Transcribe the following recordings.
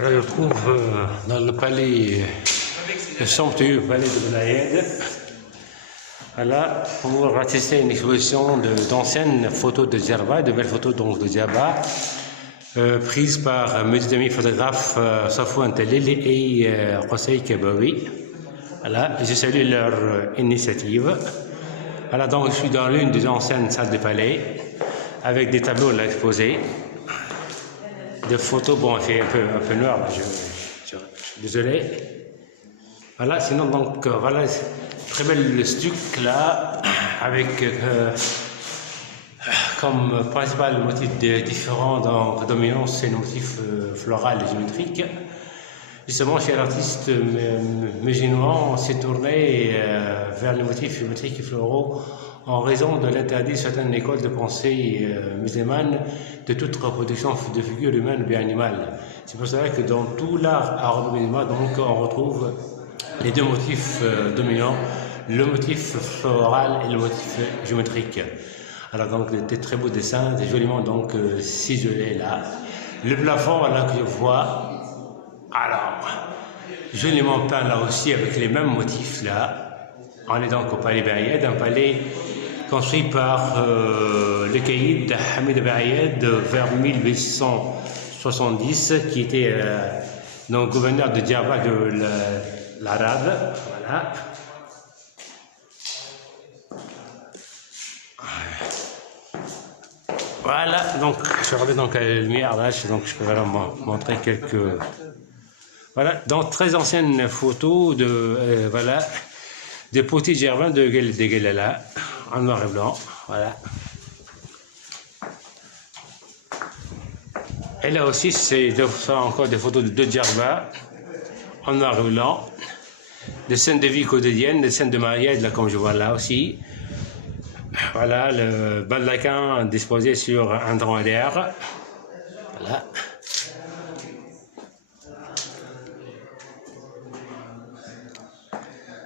Là, je trouve dans le palais, le somptueux palais de Benaïed, voilà, pour assister à une exposition d'anciennes photos de Djerba, de belles photos donc de Djerba, prises par mes amis photographes Safouane Telil et Qusay Kabaoui. Voilà, je salue leur initiative. Voilà, donc je suis dans l'une des anciennes salles de palais, avec des tableaux là exposés. Des photos, bon, il fait un peu noir, là, je suis désolé. Voilà, sinon, donc, voilà, très belle stuc là, avec comme principal motif différent donc dominant, c'est le motif floral et géométrique. Justement, chez l'artiste musulman, on s'est tourné vers les motifs géométriques et floraux en raison de l'interdit de certaines écoles de pensée musulmanes de toute reproduction de figures humaines ou bien animales. C'est pour cela que dans tout l'art arabo-musulman, donc, on retrouve les deux motifs dominants, le motif floral et le motif géométrique. Alors donc, des très beaux dessins, des joliment donc ciselés là. Le plafond là que je vois, alors, joliment peint là aussi avec les mêmes motifs là. On est donc au palais Benaïed, un palais construit par le caïd Hamid Benaïed vers 1870, qui était donc gouverneur de Djerba de l'Arabe. Voilà. Voilà, donc je reviens donc à la lumière là, donc je peux vraiment montrer quelques. Voilà, donc très anciennes photos de voilà, des petits germains de Guelala en noir et blanc. Voilà. Et là aussi, c'est encore des photos de Djerba en noir et blanc. Des scènes de vie quotidienne, des scènes de mariage, là, comme je vois là aussi. Voilà, le baldaquin disposé sur un dromadaire. Voilà.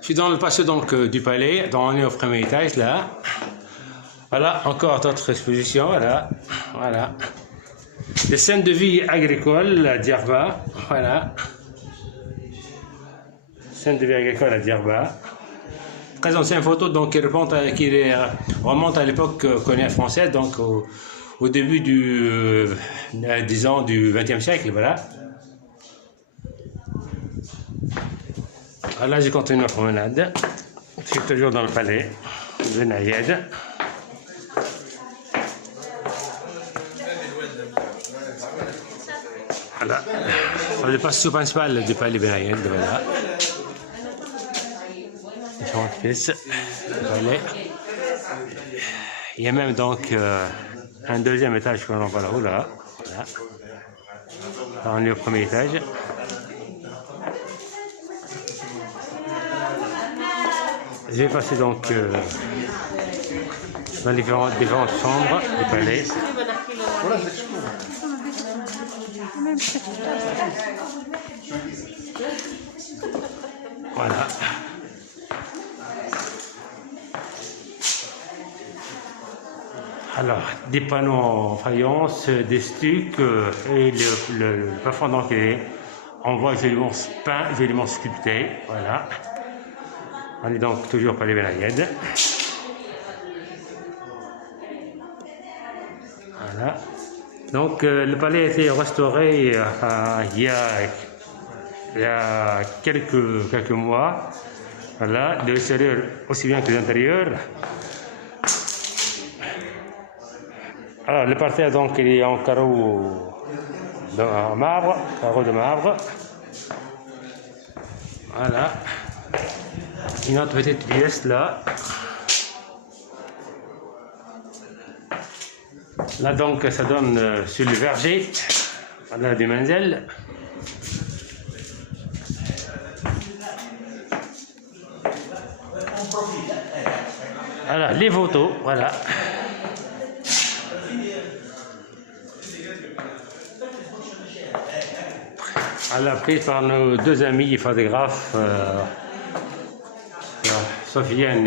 Je suis dans le passé donc du palais, donc on est au premier étage là. Voilà, encore d'autres expositions, voilà. Voilà. Des scènes de vie agricole à Djerba, voilà. Scènes de vie agricole à Djerba. Très ancienne photo donc qui remonte à l'époque coloniale française, donc au début du disons du XXe siècle, voilà. Là, j'ai continué ma promenade. Je suis toujours dans le palais de Benaïed. Voilà. C'est le passage principal du palais Benaïed. Voilà. Différentes pièces. Palais. Il y a même donc un deuxième étage qu'on en voit là-haut. Là. Voilà. Là, on est au premier étage. Je vais passer donc dans différentes chambres du palais. Voilà. Alors, des panneaux en faïence, des stucs et le plafond donc est en bois joliment peint, joliment sculpté. Voilà. On est donc toujours au palais Benaïed. Voilà. Donc le palais a été restauré il y a quelques mois. Voilà, de l'extérieur aussi bien que de l'intérieur. Alors le parterre donc il est en carreau de marbre, Voilà. Une autre petite pièce là. Là donc ça donne sur le verger, voilà, du Menzel. Voilà les photos, voilà. Voilà, prise par nos deux amis photographes. Sofiane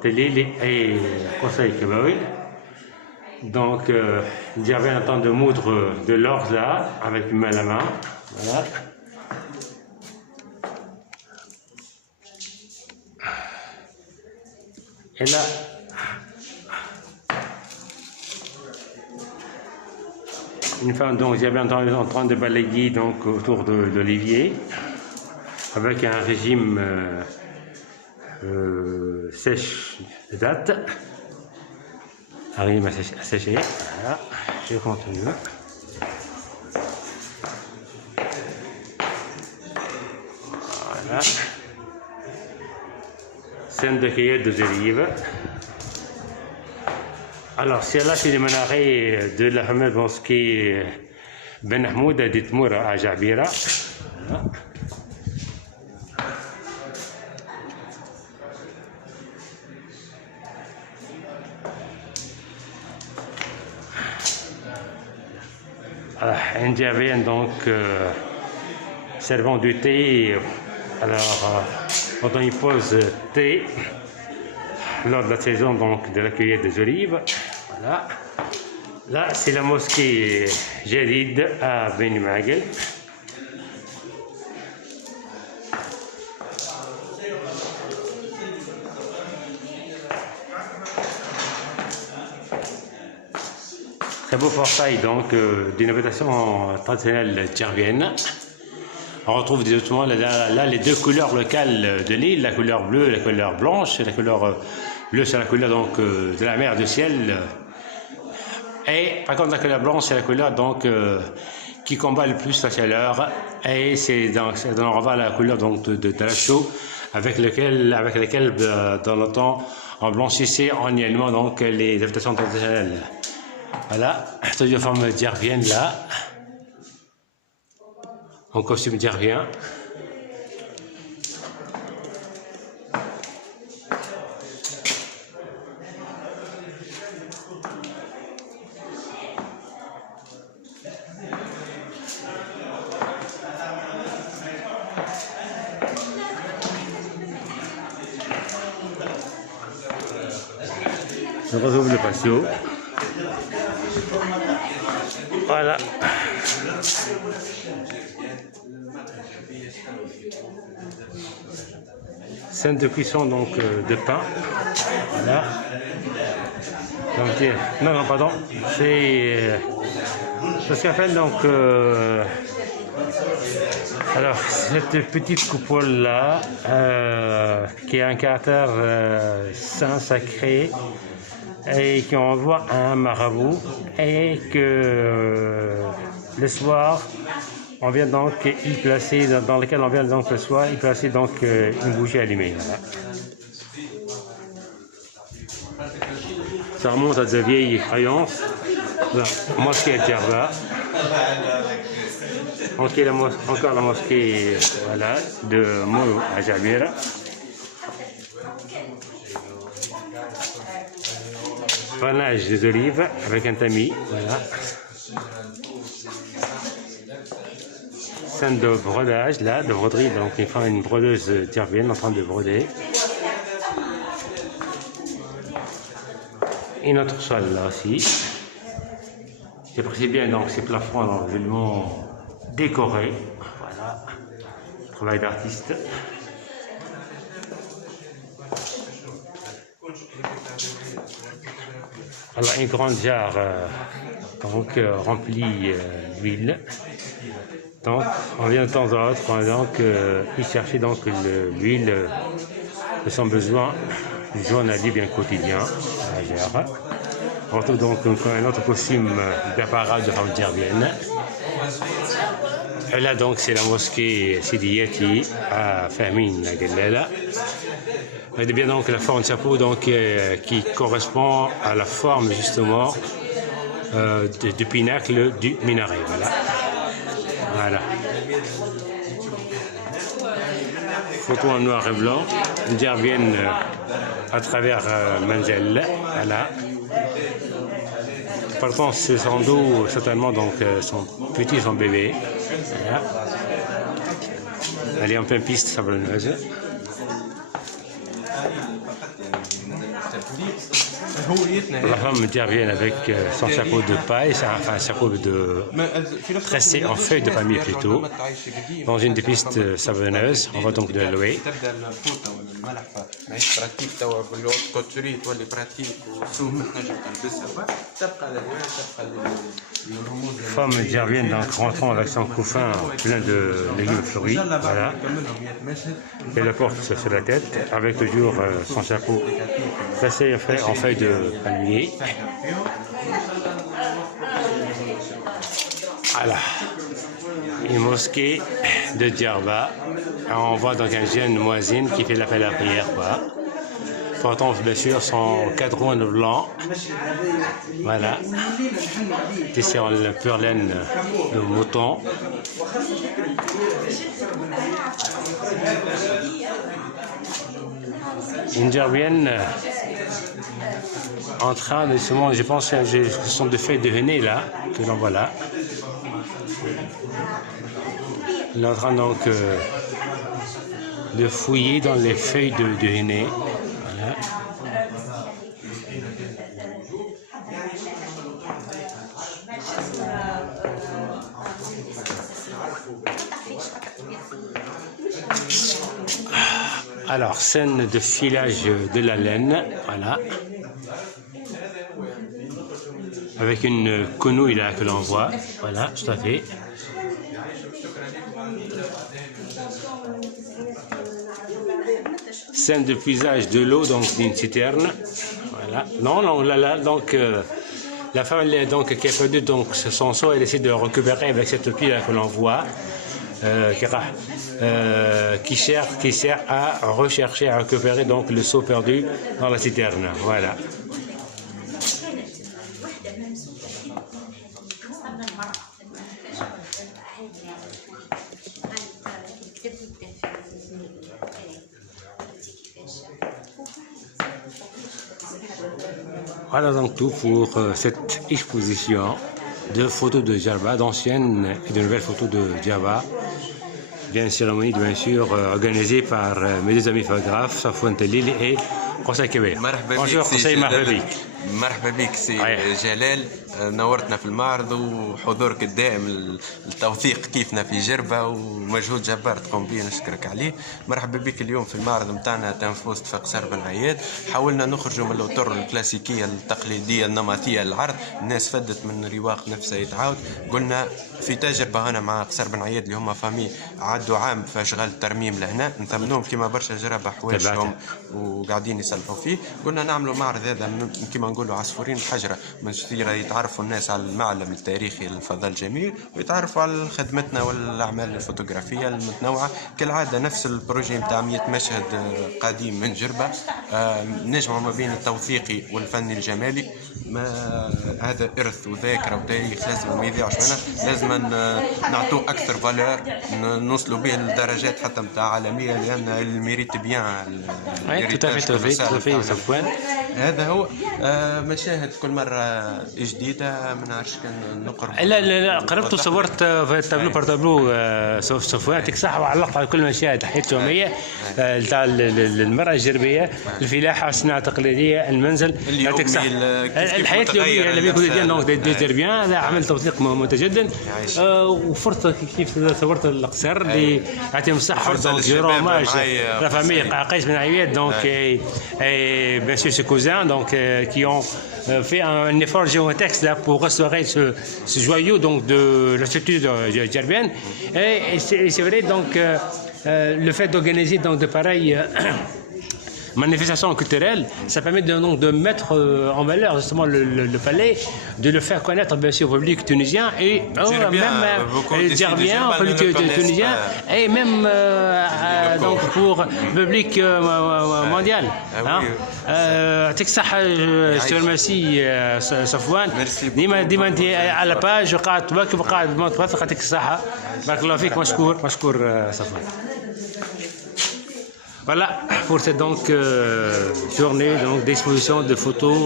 Telil et Qusay Kabaoui. Donc, j'avais un temps de moudre de l'orge là, avec une main à la main. Voilà. Et là, une fois, donc, j'avais en train de balayer donc, autour de l'olivier, avec un régime sèche de date. Arrive à sécher. Voilà, je continue. Voilà. Scène de cueillette d'olives. Alors, c'est là c'est le minaret de la fameuse mosquée Ben Mahmoud à Ditmoura à Jabira. Voilà. Indien donc servant du thé. Alors pendant une pause thé lors de la saison donc de la cueillette des olives. Voilà. Là c'est la mosquée Jadid à Ben Magel. Très beau portail donc d'une habitation traditionnelle djervienne. On retrouve directement là les deux couleurs locales de l'île, la couleur bleue et la couleur blanche. La couleur bleue c'est la couleur donc de la mer, du ciel. Et par contre la couleur blanche c'est la couleur donc qui combat le plus la chaleur. Et c'est donc on revoit la couleur donc de la chaux avec laquelle dans le temps on blanchissait annuellement donc les habitations traditionnelles. Voilà, studio forme djervienne là, en costume djervien. Je retrouve le patio. Voilà. Scène de cuisson donc de pain. Voilà. Donc, non, pardon. C'est ce qu'on appelle donc. Alors, cette petite coupole là, qui a un caractère saint, sacré, et qui envoie un marabout, et que le soir on vient donc y placer, dans lequel on vient donc le soir y placer donc une bougie allumée. Voilà. Ça remonte à de vieilles croyances. Mosquée à Djerba. Encore la mosquée voilà, de Mourou à Jabira. Panache des olives avec un tamis, voilà. Scène de brodage, là, de broderie, donc il fait une brodeuse djervienne en train de broder. Et notre sol là aussi. J'apprécie bien donc ces plafonds évidemment décorés, voilà, travail d'artiste. Alors une grande jarre donc remplie d'huile. Donc on vient de temps en autre, on va donc y chercher donc l'huile de son besoin journalier bien quotidien à la jarre. On retrouve donc un autre costume d'apparat de forme djervienne. Et là donc c'est la mosquée Sidi Yati à Fahmine à Gallela. Et bien donc la forme de chapeau donc, qui correspond à la forme justement du pinacle du minaret. Voilà. Voilà. Photo en noir et blanc, une djervienne à travers Manzel. Voilà. Par contre, c'est son dos certainement donc son petit, son bébé. Voilà. Elle est en pleine piste sablonneuse. La femme intervient avec son chapeau de paille, enfin un chapeau de tressé en feuilles de palmier plutôt, dans une des pistes savonneuses. On va donc de l'aloe. Femme intervient donc rentrant avec son couffin plein de légumes fleuris, voilà. Elle le porte sur la tête, avec toujours son chapeau tressé en feuilles de palmier. Voilà. Une mosquée de Djerba. On voit donc un jeune muezzin qui fait l'appel à la prière, quoi. Portant bien sûr son cadran blanc. Voilà. Tissé en pure laine de mouton. Une Djerbienne en train de se manger, je pense que ce sont des feuilles de henné là, que l'on voit là. Il est en train donc de fouiller dans les feuilles de henné. Voilà. Alors, scène de filage de la laine, voilà. Avec une quenouille là que l'on voit, voilà, tout à fait. Scène de puisage de l'eau donc d'une citerne, voilà. Non, là, donc la femme donc qui a perdu donc son seau, elle essaie de le récupérer avec cette pile là que l'on voit, qui sert à rechercher, à récupérer donc le seau perdu dans la citerne, voilà. Voilà donc tout pour cette exposition de photos de Djerba, d'anciennes et de nouvelles photos de Djerba. Bien cérémonie bien sûr organisée par mes deux amis photographes, Safwan Telil et قصي كبير. Bonjour قصي مرحبا بك. مرحبا بك سي جلال، نورتنا في المعرض وحضورك الدائم التوثيق كيفنا في جربة ومجهود جبار تقوم به نشكرك عليه. مرحبا بك اليوم في المعرض نتاعنا تنفوست في قصر بن عياد. حاولنا نخرجوا من الاطر الكلاسيكيه التقليديه النمطيه للعرض، الناس فدت من رواق نفسه يتعاود. قلنا في تجربه هنا مع قصر بن عياد اللي هما فامي عدوا عام في اشغال الترميم لهنا، نثمنوهم كيما برشا جرابه حوايجهم وقاعدين يصلحوا فيه. قلنا نعملوا معرض هذا كيما نقولوا عصفورين بحجره، من جديد يتعرفوا الناس على المعلم التاريخي للفضاء الجميل ويتعرفوا على خدمتنا والاعمال الفوتوغرافيه المتنوعه. كالعاده نفس البروجي نتاع 100 مشهد قديم من جربه، نجمع ما بين التوثيقي والفني الجمالي. ما هذا ارث وذاكره وتاريخ لازم ما يضيعش منه، لازم نعطوه اكثر فالور، نوصلوا به لدرجات حتى نتاع عالميه، لان الميريت بيان. هذا هو. مشاهد كل مره جديده، ما نعرفش كان نقرب. لا قربت وصورت في تابلو بار تابلو صفوان، يعطيك الصحه، وعلقت على كل المشاهد حيث يوميه تاع المراه الجربيه، الفلاحه، الصناعه التقليديه، المنزل. يعطيك الصحه. الحياه اليوميه اللي بيكون ديالنا دي جربيان، هذا عمل توثيق متجدد. وفرصه كيف صورت القصر اللي يعطيهم الصحه. دونك جو روماج لا فامي قيس بن عياد، دونك bien sûr ses cousins donc qui ont fait un effort géotexte là pour restaurer ce joyau donc de la structure djerbienne. Et c'est vrai donc le fait d'organiser donc de pareilles manifestation culturelle, ça permet de mettre en valeur justement le palais, de le faire connaître bien sûr au public tunisien et même djerbien, au public tunisien, et même donc pour le public mondial. يعطيك الصحة. je te remercie صفوان. ديما انت على باج وقاعد تواكب وقاعد توثق. يعطيك الصحة، بارك الله فيك. مشكور صفوان. Voilà pour cette donc journée donc d'exposition de photos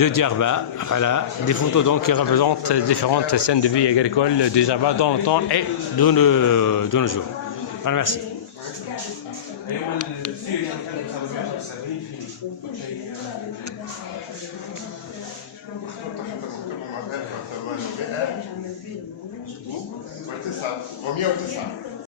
de Djerba. Voilà, des photos donc qui représentent différentes scènes de vie agricole de Djerba dans le temps et de nos jours. Voilà, merci. و9 و909